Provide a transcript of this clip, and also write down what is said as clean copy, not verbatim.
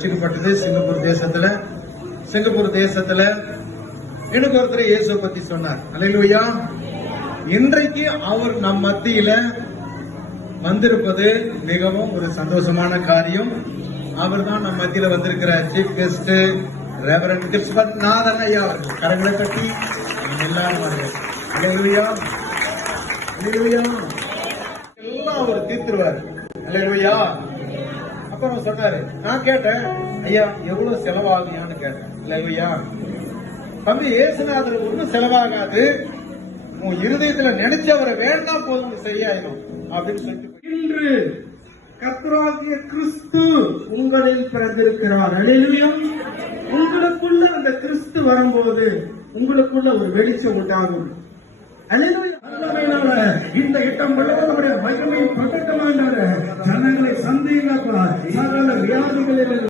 ரட்சிக்கப்பட்டது Singapore தேசத்துல எனக்கு ஒருத்தர் இயேசுவை பத்தி சொன்னார். அல்லேலூயா. இன்றைக்கு அவர் நம் மத்தியில வந்திருப்பது மிகவும் ஒரு சந்தோஷமான காரியம். அவர் தான் நம் மத்தியில வந்திருக்கிற சீஃப் கெஸ்ட் ரெவரண்ட் கிறிஸ்துவர் நாதன் ஐயா அவர்கள். கரங்களை கட்டி எல்லாரும் அல்லேலூயா அல்லேலூயா. எல்லாம் அவர் தீர்த்துருவார். அல்லேலூயா. அப்புறம் சொன்னாரு, நான் கேட்டேன், ஐயா எவ்வளவு செலவாகுயான்னு கேட்டேன். அல்லேலூயா. தம்பி இயேசுநாதர் ஒன்னும் செலவாகாது, உன் இருதயத்துல நினைச்சவரை வேண்டாம் போதும் செய்யும் அப்படின்னு சொல்லிட்டு, இன்று கர்த்தராகிய கிறிஸ்து உங்களில் பிறந்திருக்கிறார். அல்லேலூயா. உங்களுக்குள்ள அந்த கிறிஸ்து வரும்போது உங்களுக்குள்ள ஒரு வெளிச்சம் உண்டாகும். இந்த இட்டம் மகிமை பிரகட்டமான ஜனங்களை சந்தேகப்பா சகல வியாதிகளில்